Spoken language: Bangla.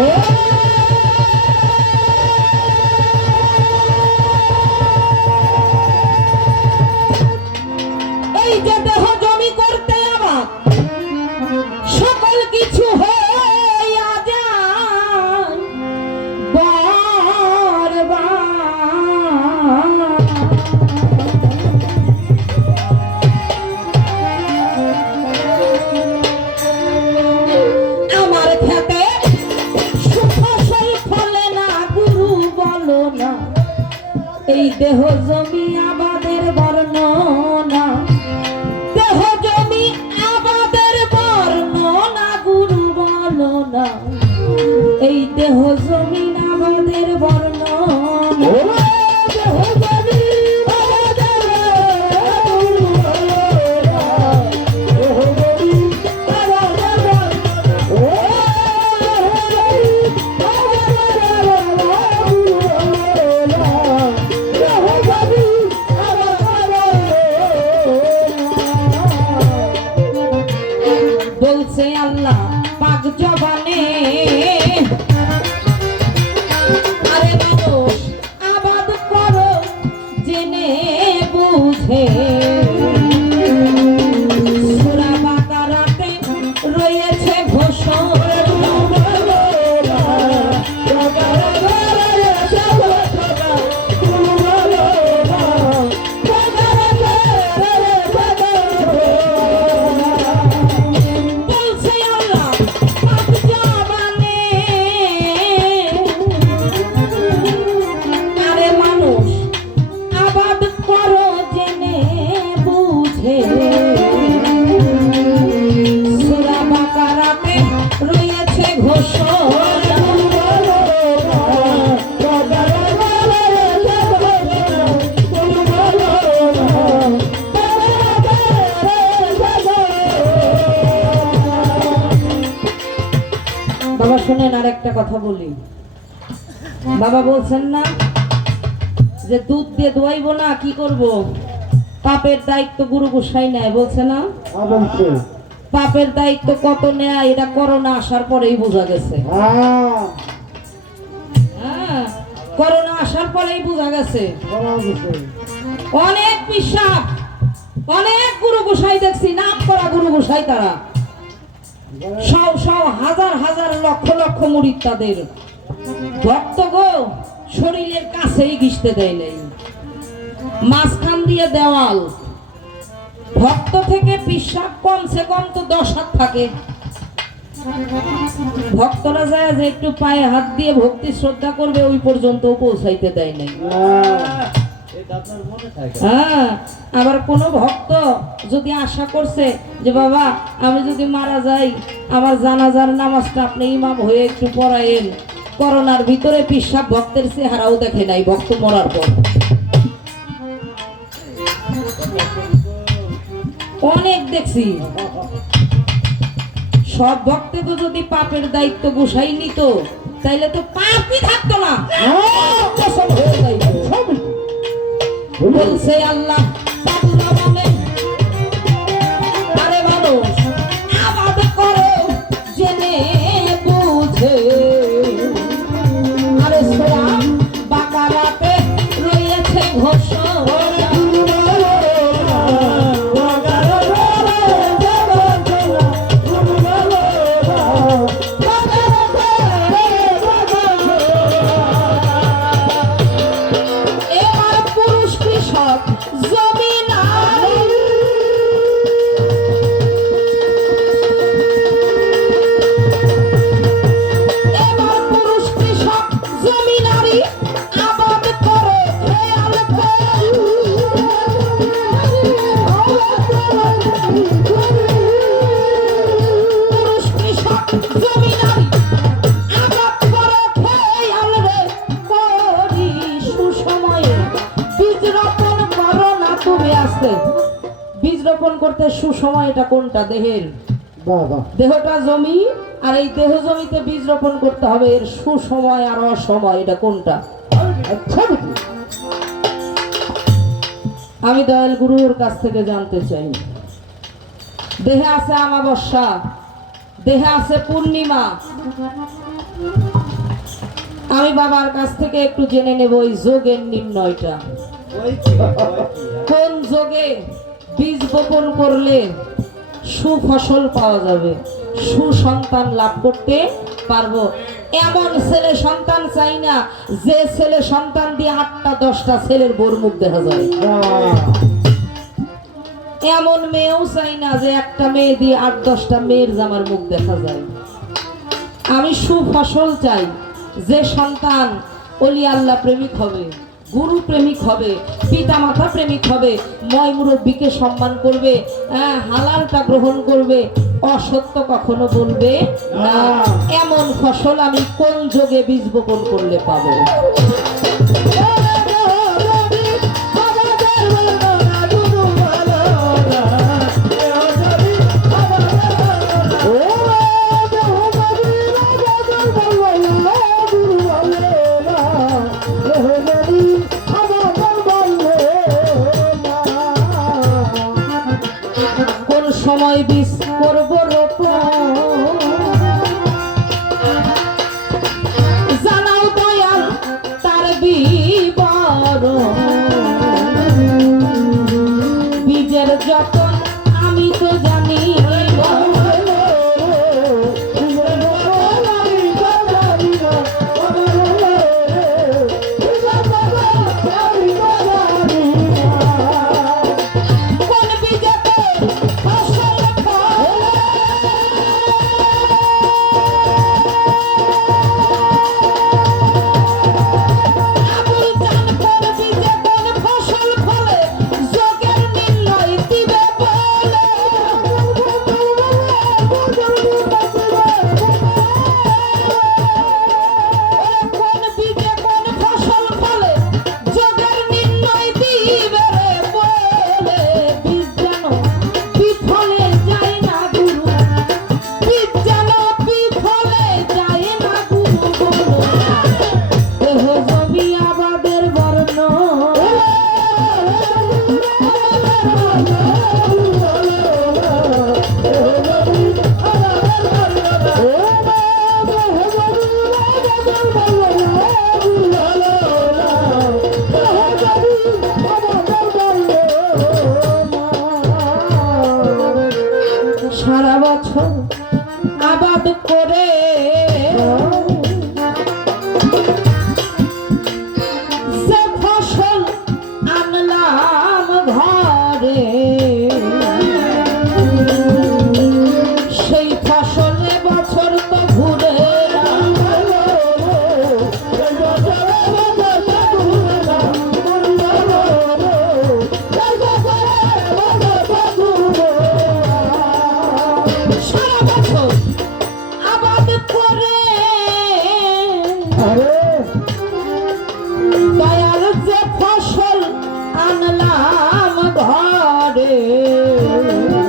Yeah! দেহ জমি আবাদের বর্ণনা। দেহ জমি আবাদের বর্ণনা গুরু বলো না এই দেহ জমি বলছে আল্লাহ পাক জবানে শুনেন আর একটা কথা বলি। বাবা বলছেন না যে দুধ দিয়ে দোয়াইবো না কি করব? পাপের দায়িত্ব গুরু গোসাই নেয় বলছে না? পাপের দায়িত্ব কত নেয় এটা করোনা আসার পরেই বোঝা গেছে। হ্যাঁ। করোনা আসার পরেই বোঝা গেছে। অনেক বিশ্বাস অনেক গুরু গোসাই দেখছি নাম করা গুরু গোসাই তারা। সব সব হাজার হাজার লক্ষ লক্ষ মুড়িদ তাদের। ভক্ত গো, শরীরের কাছেই ঘিসতে দেয় নাই। মাঝখান দিয়ে দেওয়াল। ভক্ত থেকে পিসাব কমসে কম তো দশ হাত থাকে। ভক্তরা যায় যে একটু পায়ে হাত দিয়ে ভক্তি শ্রদ্ধা করবে, ওই পর্যন্ত পৌঁছাইতে দেয় নাই। হ্যাঁ আবার কোনো ভক্ত যদি আশা করছে যে বাবা আমি যদি মারা যাই আমার জানাজার নামাজটা আপনি ইমাম হয়ে একটু পড়ায়েন করোনার ভিতরে পিসাব ভক্তের চেহারাও দেখে নাই ভক্ত মরার পর। অনেক দেখছি। সব ভক্তে তো যদি পাপের দায়িত্ব গোসাই নিত তাইলে তো পাপই থাকতো না। হয়ে যাইতো। বলছে আল্লাহ সুসময় এটা কোনটা? দেহের। দেহটা জমি আর এই দেহ জমিতে বীজ রোপণ করতে হবে। এর সুসময় আর অসময় এটা কোনটা? আমি দয়াল গুরুর কাছ থেকে জানতে চাই। দেহে আছে আমাবস্যা দেহে আছে পূর্ণিমা। আমি বাবার কাছ থেকে একটু জেনে নেব ওই যোগের নির্ণয়টা। কোন যোগে? বীজ বপন করলে সুফসল পাওয়া যাবে। সুসন্তান লাভ করতে পারব। এমন ছেলে সন্তান চাই না, যে ছেলে সন্তান দিয়ে আটটা, দশটা ছেলের বোর মুখ দেখা যায়। এমন মেয়েও চাই না যে একটা মেয়ে দিয়ে আট, দশটা মেয়ের জামার মুখ দেখা যায়। আমি সুফসল চাই যে সন্তান অলি আল্লাহ প্রেমিক হবে। গুরু প্রেমিক হবে পিতা মাতা প্রেমিক হবে ময় মুরব্বীকে সম্মান করবে হ্যাঁ, হালালটা গ্রহণ করবে অসত্য কখনো বলবে না। এমন ফসল আমি কোন যোগে বীজ বপন করলে পাবো? কোন সময় বছর করে Música